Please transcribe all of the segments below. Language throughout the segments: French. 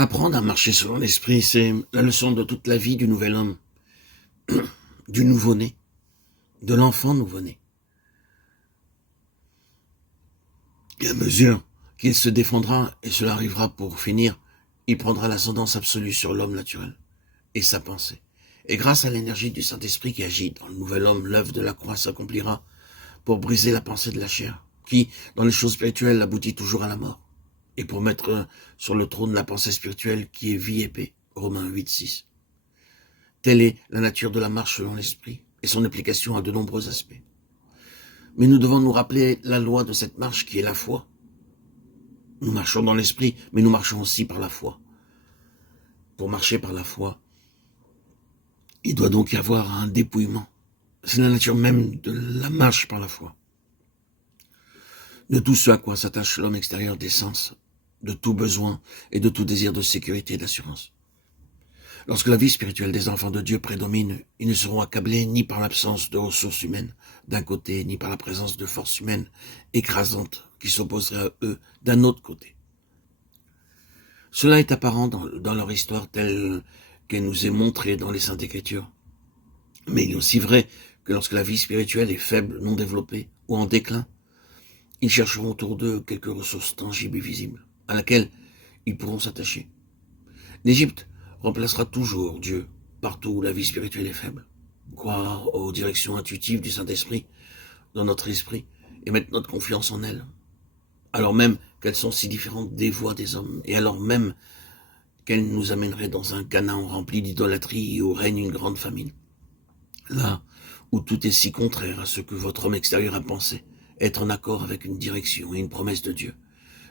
Apprendre à marcher selon l'esprit, c'est la leçon de toute la vie du nouvel homme, du nouveau-né, de l'enfant nouveau-né. Et à mesure qu'il se défendra, et cela arrivera pour finir, il prendra l'ascendance absolue sur l'homme naturel et sa pensée. Et grâce à l'énergie du Saint-Esprit qui agit dans le nouvel homme, l'œuvre de la croix s'accomplira pour briser la pensée de la chair, qui, dans les choses spirituelles, aboutit toujours à la mort, et pour mettre sur le trône la pensée spirituelle qui est vie et paix. Romains 8, 6. Telle est la nature de la marche selon l'esprit, et son application a de nombreux aspects. Mais nous devons nous rappeler la loi de cette marche qui est la foi. Nous marchons dans l'esprit, mais nous marchons aussi par la foi. Pour marcher par la foi, il doit donc y avoir un dépouillement. C'est la nature même de la marche par la foi. De tout ce à quoi s'attache l'homme extérieur des sens, de tout besoin et de tout désir de sécurité et d'assurance. Lorsque la vie spirituelle des enfants de Dieu prédomine, ils ne seront accablés ni par l'absence de ressources humaines d'un côté, ni par la présence de forces humaines écrasantes qui s'opposeraient à eux d'un autre côté. Cela est apparent dans leur histoire telle qu'elle nous est montrée dans les Saintes Écritures. Mais il est aussi vrai que lorsque la vie spirituelle est faible, non développée ou en déclin, ils chercheront autour d'eux quelques ressources tangibles et visibles à laquelle ils pourront s'attacher. L'Égypte remplacera toujours Dieu partout où la vie spirituelle est faible. Croire aux directions intuitives du Saint-Esprit dans notre esprit et mettre notre confiance en elle, alors même qu'elles sont si différentes des voies des hommes, et alors même qu'elles nous amèneraient dans un Canaan rempli d'idolâtrie et où règne une grande famine. Là où tout est si contraire à ce que votre homme extérieur a pensé, être en accord avec une direction et une promesse de Dieu.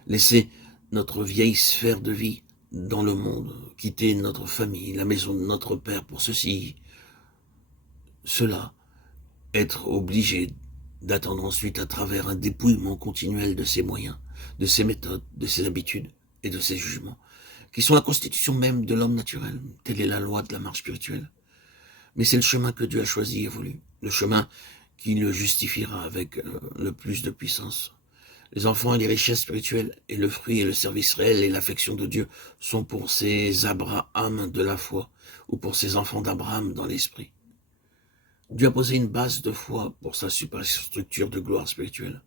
Laisser notre vieille sphère de vie dans le monde, quitter notre famille, la maison de notre père pour cela, être obligé d'attendre ensuite à travers un dépouillement continuel de ses moyens, de ses méthodes, de ses habitudes et de ses jugements, qui sont la constitution même de l'homme naturel. Telle est la loi de la marche spirituelle. Mais c'est le chemin que Dieu a choisi et voulu, le chemin qui le justifiera avec le plus de puissance. Les enfants et les richesses spirituelles et le fruit et le service réel et l'affection de Dieu sont pour ces Abraham de la foi ou pour ces enfants d'Abraham dans l'esprit. Dieu a posé une base de foi pour sa superstructure de gloire spirituelle.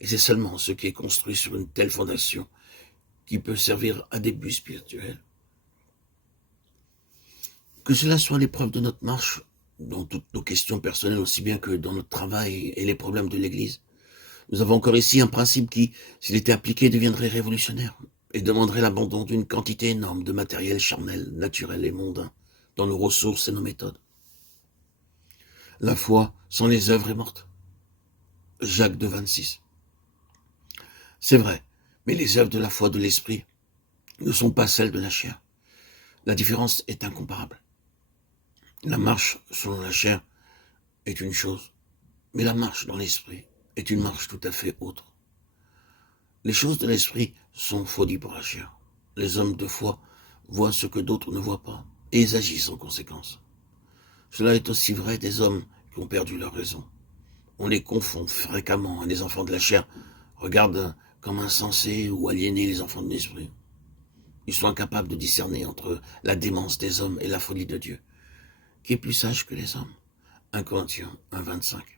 Et c'est seulement ce qui est construit sur une telle fondation qui peut servir à des buts spirituels. Que cela soit l'épreuve de notre marche, dans toutes nos questions personnelles aussi bien que dans notre travail et les problèmes de l'Église. Nous avons encore ici un principe qui, s'il était appliqué, deviendrait révolutionnaire et demanderait l'abandon d'une quantité énorme de matériel charnel, naturel et mondain dans nos ressources et nos méthodes. La foi sans les œuvres est morte. Jacques 2, 26. C'est vrai, mais les œuvres de la foi de l'esprit ne sont pas celles de la chair. La différence est incomparable. La marche selon la chair est une chose, mais la marche dans l'esprit est une marche tout à fait autre. Les choses de l'esprit sont folies pour la chair. Les hommes de foi voient ce que d'autres ne voient pas, et ils agissent en conséquence. Cela est aussi vrai des hommes qui ont perdu leur raison. On les confond fréquemment à des enfants de la chair, regardent comme insensés ou aliénés les enfants de l'esprit. Ils sont incapables de discerner entre la démence des hommes et la folie de Dieu, qui est plus sage que les hommes. 1 Corinthiens 1, 25.